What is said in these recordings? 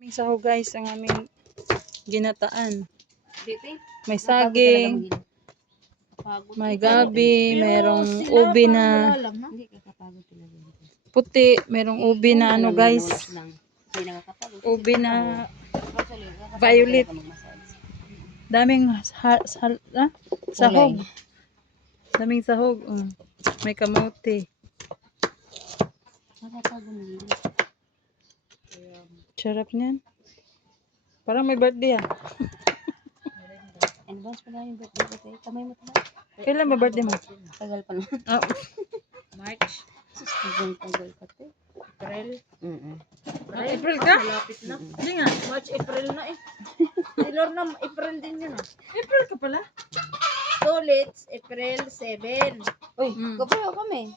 Aming sahog guys, ang aming ginataan. Dito May saging, may gabi, merong ubi na Hindi kakapagod talaga. puti, merong ubi na ano guys, Hindi nakakapagod. ubi na Actually, nakakapagod violet. talaga mag-massage. Daming sahog. Daming sahog. May kamote. Nakakapagod nila. Sarap niyan. Parang may birthday ah. Advance pa na yung birthday ko tayo. Kamay mo tayo. Kailan ba birthday mo? Tagal pa naman. Ah, March, Tagal pa tayo. April. April ka? Malapit na. Hindi nga. March, April na eh. Taylor na, April din yun ah. April ka pala? Tulits, April 7. Uy, Mm. kapayo kami.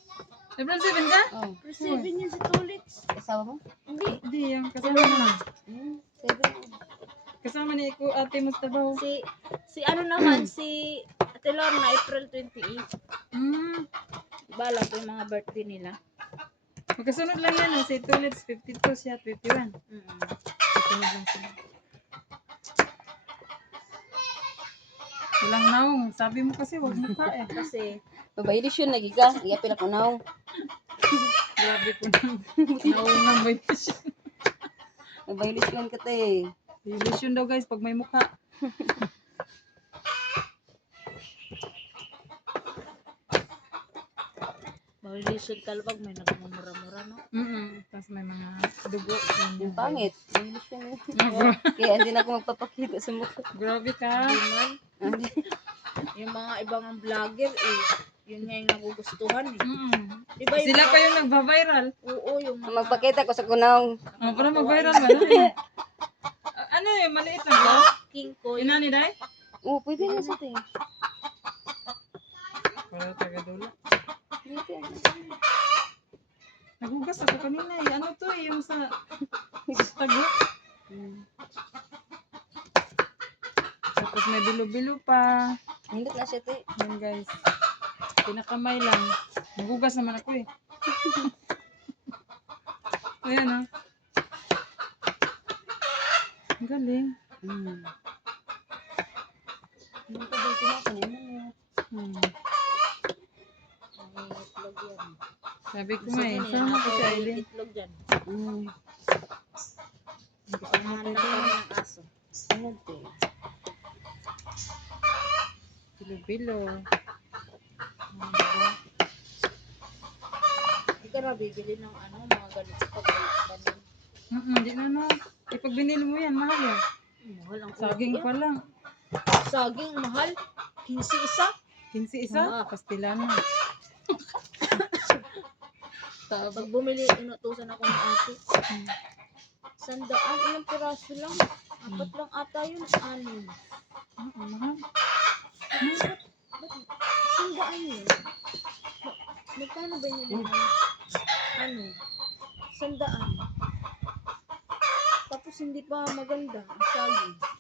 April 7 ka? Oh. April 7 yun si Tulits. Kasama mo? Hindi. Hindi, yung kasama na. 7. Kasama ni ko Ate Mustabaw. Si ano naman, si Taylor na April 28. Bala ko yung mga birthday nila. Magkasunod lang yan. Si Tulits 52 siya, 51. Magkasunod lang sila. Walang naong. Sabi mo kasi wag mo ka eh. Kasi, Mabailis yun, nagiga. Iya pinakunaw. Grabe po nang naong nang may pasyon. Mabailis yun ka tayo. Illusion daw guys pag may mukha. mawilisod talbag, may nagmumura-mura no? Tapos may mga dugo. Yung pangit. Mabailis yun. Kaya hindi na ako magpapakita sa mukha. Grabe ka. Hindi man. Yung mga ibang vlogger eh, yun nga yung nagugustuhan eh. Diba yung Sila pa yung nagba-viral. Oo, yung mga Magpakita ko sa kunaw. Para mag-viral ba? Ano yung maliit lang ba? king ko. Yung nani day? Oo, pwede na sa tayo. Para taga-dula. Pwede. Nagugas ako kanina eh. Ano to eh, yung sa tago. Tapos may bilo-bilo pa. Hindi na siya tayo. Yan guys. Pinakamay lang. Nagugas naman ako eh. Ayan ah. Ang galing. Hindi ko dito na kanina. May itlog yan. Sabi ko nga eh. Saan ako si Aileen? Itlog dyan. Gusto mo Samahan lang kami ng aso. Ano tayo? bilo-bilo. Hindi ka na bibili ng ano, mga ganito pag kanin. Hindi na no. Eh pag binili mo yan, mahal yan. Mahal ang Saging ulo pa lang. yan. Saging, mahal. 15 isa. 15 isa? Pastilan mo. Pag bumili, inutusan ako ng ate. 100, ilang piraso lang. 4 lang ata yun, 6. Mahal. 100 yun. Magkano ba yun? Ano? 100. Tapos hindi pa maganda ang saging.